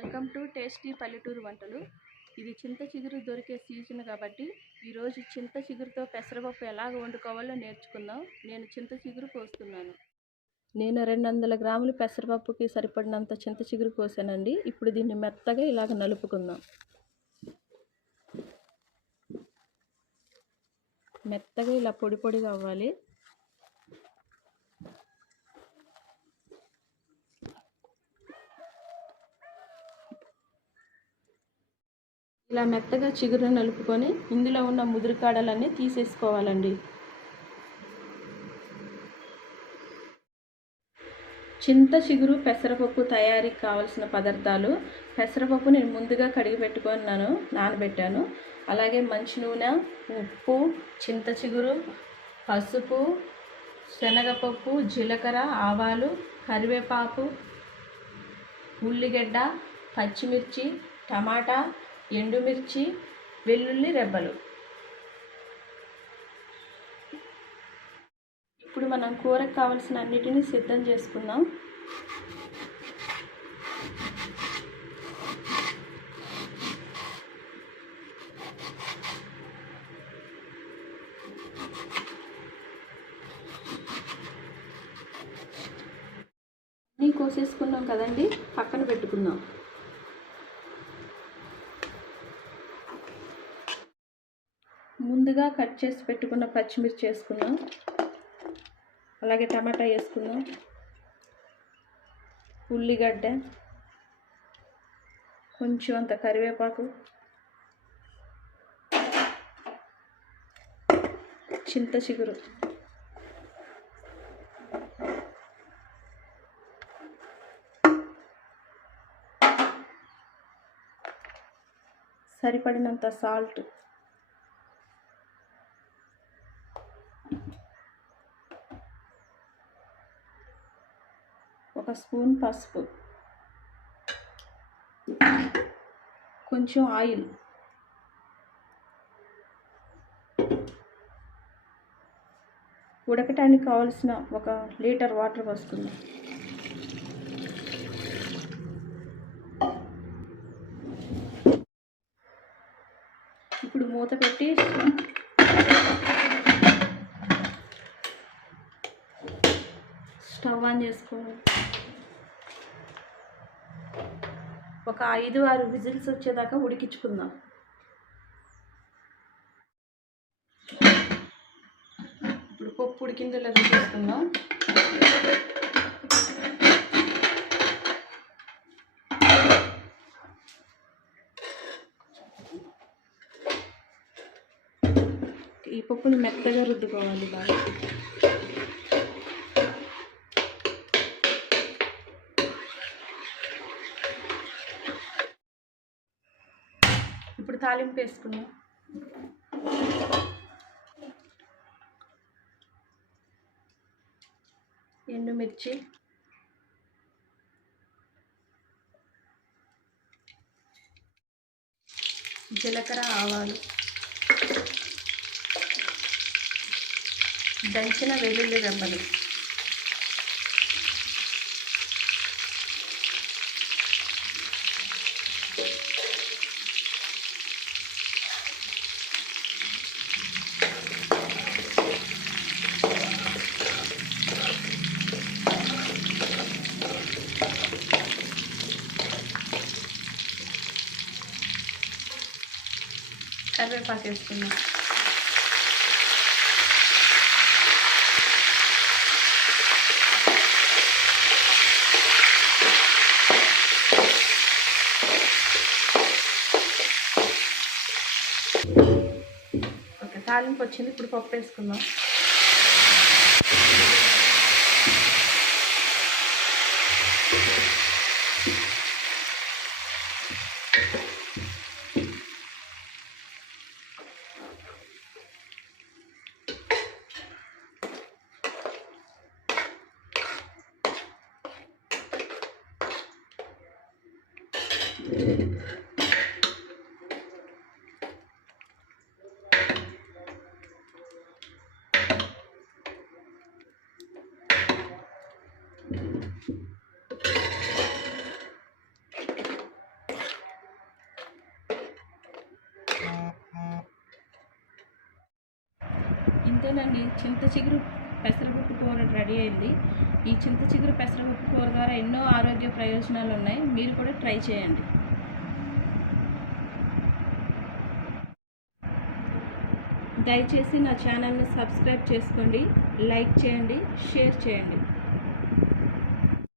Welcome to tasty పల్లెటూరు వంటలు. ఇది చింత చిగురు దొరికే సీజన్ కాబట్టి ఈరోజు చింత చిగురుతో పెసరపప్పు ఎలాగ వండుకోవాలో నేర్చుకుందాం. నేను చింత చిగురు కోస్తున్నాను. నేను 200 గ్రాములు పెసరపప్పుకి సరిపడినంత చింత చిగురు కోసానండి. ఇప్పుడు దీన్ని మెత్తగా ఇలాగ నలుపుకుందాం. మెత్తగా ఇలా పొడి పొడిగా అవ్వాలి. ఇలా మెత్తగా చిగురును నలుపుకొని ఇందులో ఉన్న ముదురు కాడలన్నీ తీసేసుకోవాలండి. చింత చిగురు పెసరపప్పు తయారీకి కావాల్సిన పదార్థాలు: పెసరపప్పు నేను ముందుగా కడిగి పెట్టుకున్నాను, నానబెట్టాను. అలాగే మంచి నూనె, ఉప్పు, చింత చిగురు, పసుపు, శనగపప్పు, జీలకర్ర, ఆవాలు, కరివేపాకు, ఉల్లిగడ్డ, పచ్చిమిర్చి, టమాటా, ఎండుమిర్చి, వెల్లుల్లి రెబ్బలు. ఇప్పుడు మనం కూరకు కావాల్సిన అన్నిటినీ సిద్ధం చేసుకుందాం. అన్నీ కోసేసుకున్నాం కదండి, పక్కన పెట్టుకుందాం. ముందుగా కట్ చేసి పెట్టుకున్న పచ్చిమిర్చి వేసుకుందాం. అలాగే టమాటా వేసుకుందాం. ఉల్లిగడ్డ, కొంచెం అంత కరివేపాకు, చింత చిగురు, సరిపడినంత సాల్ట్, ఒక స్పూన్ పసుపు, కొంచెం ఆయిల్, ఉడకటానికి కావలసిన 1 లీటర్ వాటర్ పోసుకుందాం. ఇప్పుడు మూత పెట్టి స్టవ్ ఆన్ చేసుకోవాలి. ఒక 5-6 విజిల్స్ వచ్చేదాకా ఉడికించుకుందాం. ఇప్పుడు పప్పు ఉడికిందో లేదో చూసుకుందాం. ఈ పప్పుని మెత్తగా రుద్దుకోవాలి బాగా. ఇప్పుడు తాలింపు వేసుకుందాం. ఎండుమిర్చి, జీలకర్ర, ఆవాలు, దంచిన వెల్లుల్లి రెబ్బలు, కరివేపాకు వేసుకున్నాం. ఓకే, తాలింపు వచ్చింది. ఇప్పుడు పప్పు వేసుకుందాం. ఇంతేనండి, చింత చిగురు పెసరపప్పు కూర రెడీ అయింది. ఈ చింత చిగురు పెసరపప్పు కూర ద్వారా ఎన్నో ఆరోగ్య ప్రయోజనాలు ఉన్నాయి. మీరు కూడా ట్రై చేయండి. దయచేసి నా ఛానల్ని సబ్స్క్రైబ్ చేసుకోండి, లైక్ చేయండి, షేర్ చేయండి.